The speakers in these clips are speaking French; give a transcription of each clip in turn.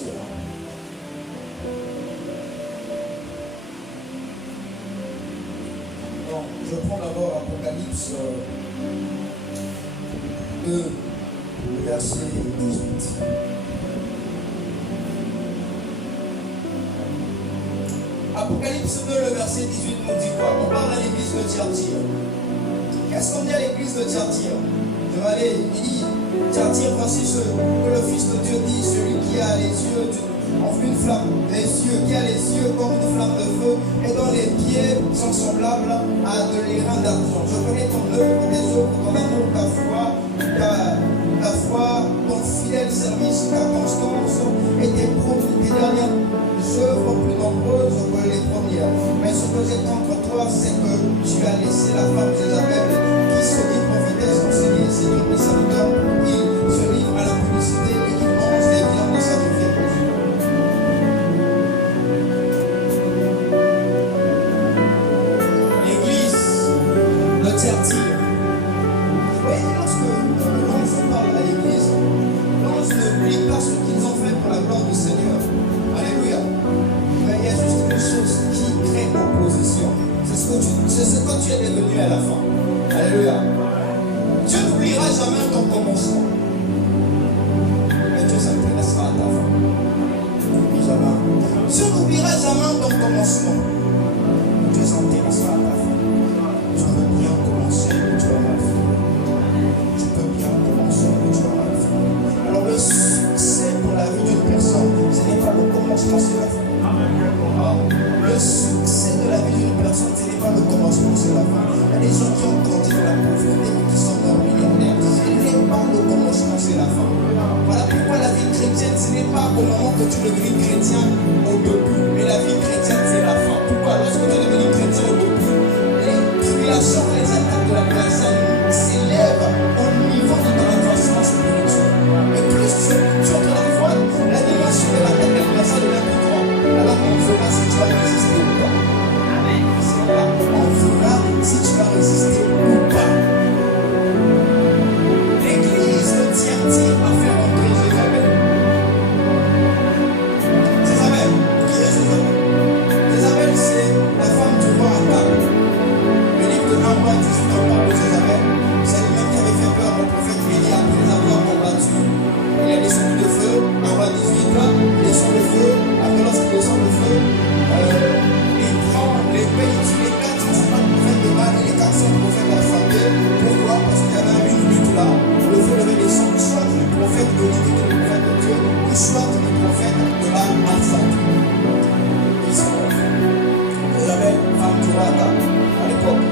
Tiartir. Donc, je prends d'abord Apocalypse 2, le verset 18. Apocalypse 2, le verset 18 nous dit quoi? On parle à l'église de Tiartir. Qu'est-ce qu'on dit à l'église de Tiartir? Je vais aller, il dit, Tiartir, voici ce que le Fils de Dieu dit, celui qui a les yeux en une flamme, les yeux, qui a les yeux comme une flamme de feu, et dont les pieds sont semblables à de l'airain d'argent. Je connais ton œuvre, tes œuvres, ton amour, ta foi, ton fidèle service, ta constance, et tes dernières œuvres plus nombreuses que les premières. Mais ce que j'ai contre toi, c'est que tu as laissé la femme Jézabel, qui se dit prophétesse, enseignée, Seigneur et Salvadeur, qui se livre à la publicité et qui mange des viandes sacrifiées. L'église de Tiartir. Oui, lorsque parle à l'église, on n'oublie pas ce qu'ils ont fait pour la gloire du Seigneur. Alléluia. Mais il y a juste une chose qui crée opposition. C'est ce que tu es devenu à la fin. Alléluia. Dieu n'oubliera jamais ton commencement. Mais Dieu s'intéressera à ta fin. Dieu n'oubliera jamais ton commencement. Dieu s'intéressera à ta fin. Tu peux bien commencer, mais tu vas mal finir. Tu peux bien commencer, mais tu vas mal finir. Alors le succès pour la vie d'une personne, ce n'est pas le commencement, c'est la fin. Le succès de la vie d'une personne, ce n'est pas le commencement, c'est la fin. Il y a des gens qui ont grandi dans la pauvreté et qui sont morts millionnaires. Ce n'est pas le commencement, c'est la fin. Voilà pourquoi la vie chrétienne, ce n'est pas au moment que tu deviens chrétien au début, mais la vie chrétienne, c'est la fin. Pourquoi? Lorsque tu es devenu chrétien au début, les tribulations, les attaques de la personne s'élèvent au niveau de ton avancement spirituel. Et plus tu entres la foi, la dimension de la tête de la personne devient plus grande. Alors on verra si tu vas résister ou pas. C'est là, on verra si tu vas résister ou pas. L'église de Tiartir a fait rentrer Jézabel. Jézabel, qui est Jézabel? Jézabel, c'est la femme du roi Akab. Le livre de 1 roi 18 en parle de Jézabel. C'est lui-même qui avait fait peur au prophète Élie après les avoir combattu. Il est descendu de feu, 1 roi 18 là, il descend le feu. Après, lorsqu'il descend le feu, il prend l'épée, il tue les 450 prophètes de Baal et les 400 prophètes de la santé. Pourquoi? Parce qu'il y avait une lutte là. Le feu devait descendre soit du prophète de l'Église, du prophète de Dieu, ou soit du prophète de Baal Hatzat. Ils sont Jézabel, femme du roi Akab, à l'époque.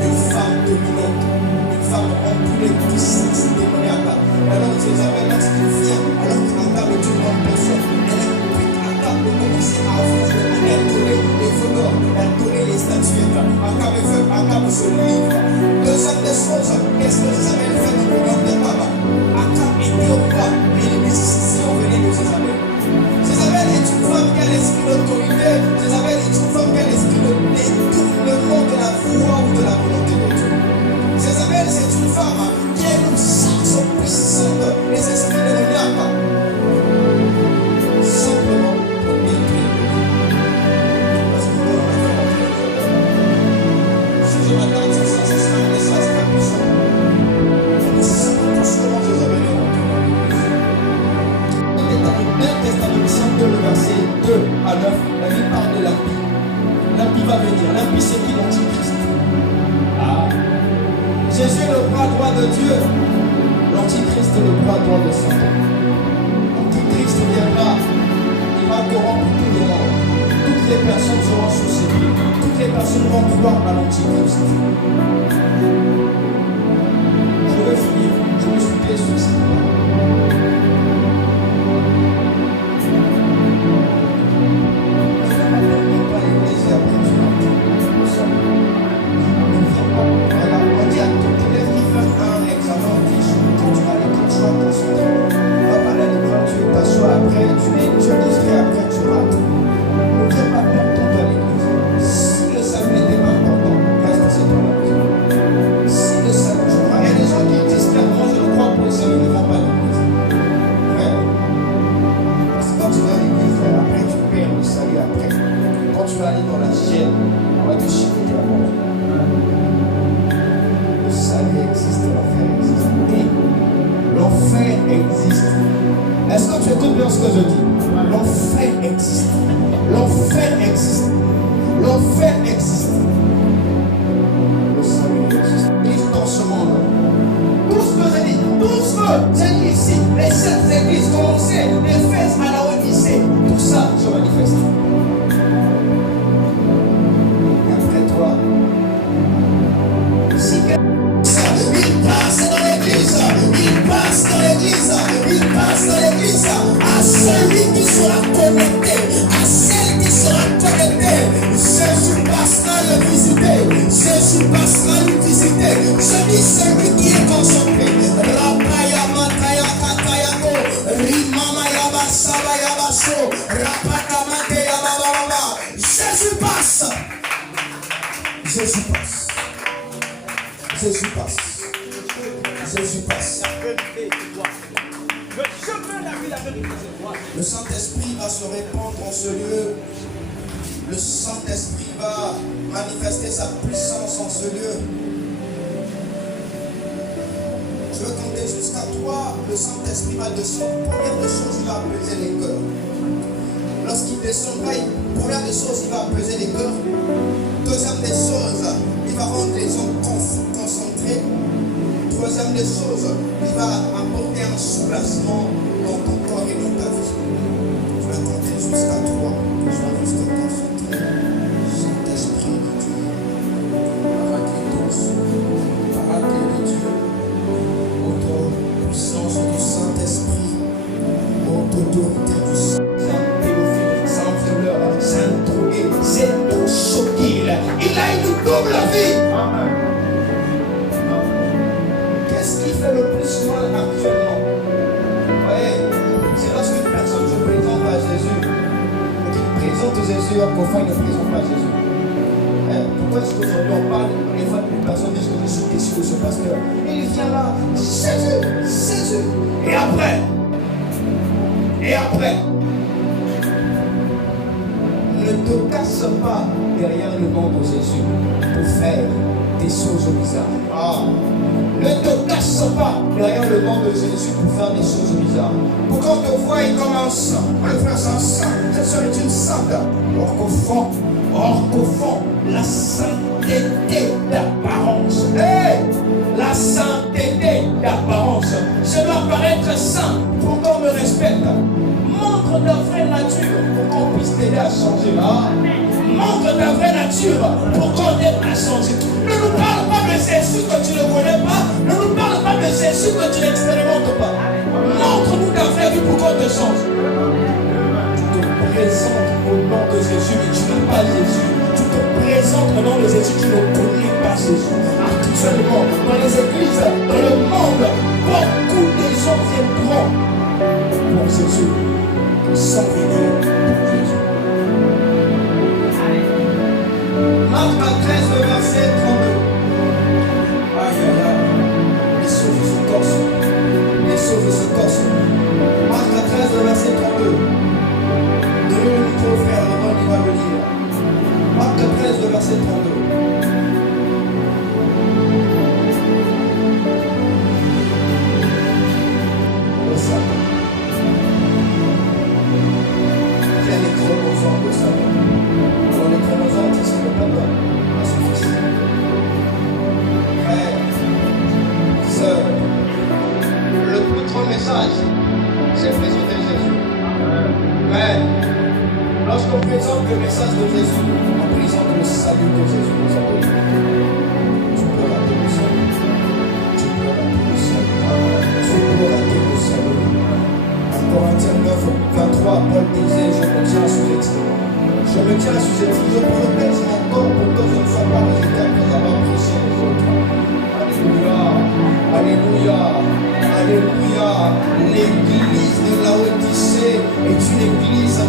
Une femme dominante, une femme remplie de puissance démoniaque. Alors Jézabel, lorsqu'il vient, alors que Akab est une grande personne, elle implique Akab de commencer à affronter, à adorer les feux d'or, à adorer les statuettes. Akab se livre. Deuxième des choses, qu'est-ce que Jézabel fait dans le royaume de Baba? Akab était au roi, mais les décisions venaient de Jézabel. Jézabel est une femme qui a l'esprit d'autorité. Jézabel est une femme qui a l'esprit de détournement de la foi ou de la volonté de Dieu. Jézabel, c'est une femme qui a une charge puissante, les esprits démoniaques. Simplement pour détruire. Parce que nous avons fait rentrer le Jézabel. Si je m'attends sur ça, ce sera un message très puissant. Nous savons tous comment Jézabel est rentrée. Testament 2, le verset 2 à 9, la Bible parle de l'impie. L'impie va venir. L'impie, c'est qui? L'antichrist. Jésus est le bras droit de Dieu. L'antichrist est le bras droit de Satan. L'antichrist viendra. Il va corrompre tout le monde. Toutes les personnes seront sous ses pieds. Toutes les personnes vont croire à l'antichrist. Je vais finir. Je me suis pied sur cette parole. Après, tu es distrait, après tu rates. Ne fais pas ton temps à l'église. Si le salut était important, reste chez toi à la maison. tu vas aller dans la chaîne, on va te chicoter à mort. Le salut existe, l'enfer existe. Et l'enfer existe. Est-ce que tu écoutes bien ce que je dis? L'enfer existe. L'enfer existe. L'enfer existe. Le salut existe. Et dans ce monde, tout ce que j'ai dit, tout ce que j'ai dit ici, les sept églises commencées, l'Éphèse à la Odyssée, tout ça se manifeste. Et après toi, si il passe dans l'église, il passe dans l'église, il passe dans l'église, à celui qui sera connecté, à celle qui sera connectée, Jésus passera le visiter, Jésus passera le visiter. Je dis celui qui est concentré. Rapaya mataya katayako, rimama yaba saba yaba so, rapaka mate yaba baba. Jésus passe. Jésus passe. Jésus passe. Jésus passe. Le Saint-Esprit va se répandre en ce lieu. Le Saint-Esprit va manifester sa puissance en ce lieu. Je veux compter jusqu'à 3. Le Saint-Esprit va descendre. Première des choses, il va apaiser les cœurs. Lorsqu'il descendra, première des choses, il va apaiser les cœurs. Deuxième des choses, il va rendre les hommes concentrés. Troisième des choses, il va apporter un soulagement dans ton corps et dans ta vie. Je vais compter jusqu'à 3. Sois juste concentré. Saint-Esprit de Dieu, Paraclet de Dieu, autre puissance du Saint-Esprit, autre autorité du Saint-Théophile, Saint-Violeur, Saint-Drogué, Saint-Chokil. Il a une double vie. Amen. Qu'est-ce qui fait le plus mal actuellement? Ouais, c'est lorsqu'une personne se présente à Jésus. Présente Jésus, encore fois, il ne présente pas Jésus. Pourquoi est-ce qu'aujourd'hui on parle des fois d'une personne disent que je suis déçu de ce pasteur? Il vient là, Jésus, Jésus. Et après, ne te casse pas derrière le nom de Jésus pour faire des choses bizarres. Ne te casse pas derrière le nom de Jésus pour faire des choses bizarres. Pour qu'on te voie comme un saint. Le frère, c'est un saint. Cette soeur est une sainte. Or qu'au fond, la sainteté d'apparence. La sainteté d'apparence. Je dois paraître saint pour qu'on me respecte. Montre ta vraie nature pour qu'on puisse t'aider à changer. Montre ta vraie nature pour qu'on aide à changer. Ne nous parle pas de Jésus que tu ne connais pas. Ne nous parle pas de Jésus que tu n'expérimentes pas. Montre-nous ta vraie vie pour qu'on te change. Tu te présentes au nom de Jésus, mais tu n'as pas Jésus. Tu te présentes au nom de Jésus, tu ne connais pas Jésus. Actuellement, dans les églises, dans le monde, beaucoup de gens viendront pour Jésus, sans venir pour Jésus. Marc 13, le verset 32. Aïe, aïe, aïe. Les choses se corsent. Les choses se corsent. Marc 13, le verset 32. Donnez le micro, frère, avant il va le lire. Marc 13, le verset 32. Le Satan. Il y a les chromosomes de Satan. Alors les chromosomes, c'est ce que le papa a son fils. Frère, sœur, le plus grand message, c'est présenter Jésus. Mais lorsqu'on présente le message de Jésus, on présente le salut que Jésus nous a donné. Tu peux rater le salut. Tu peux rater le salut. Tu peux rater le salut. En Corinthiens 9, 23, Paul disait, je me tiens assujetti. Je me tiens assujetti, je prends le plaisir encore pour que je ne sois pas rejeté après avoir prêché les autres. Alléluia, alléluia, alléluia. L'église de la Odyssée est une église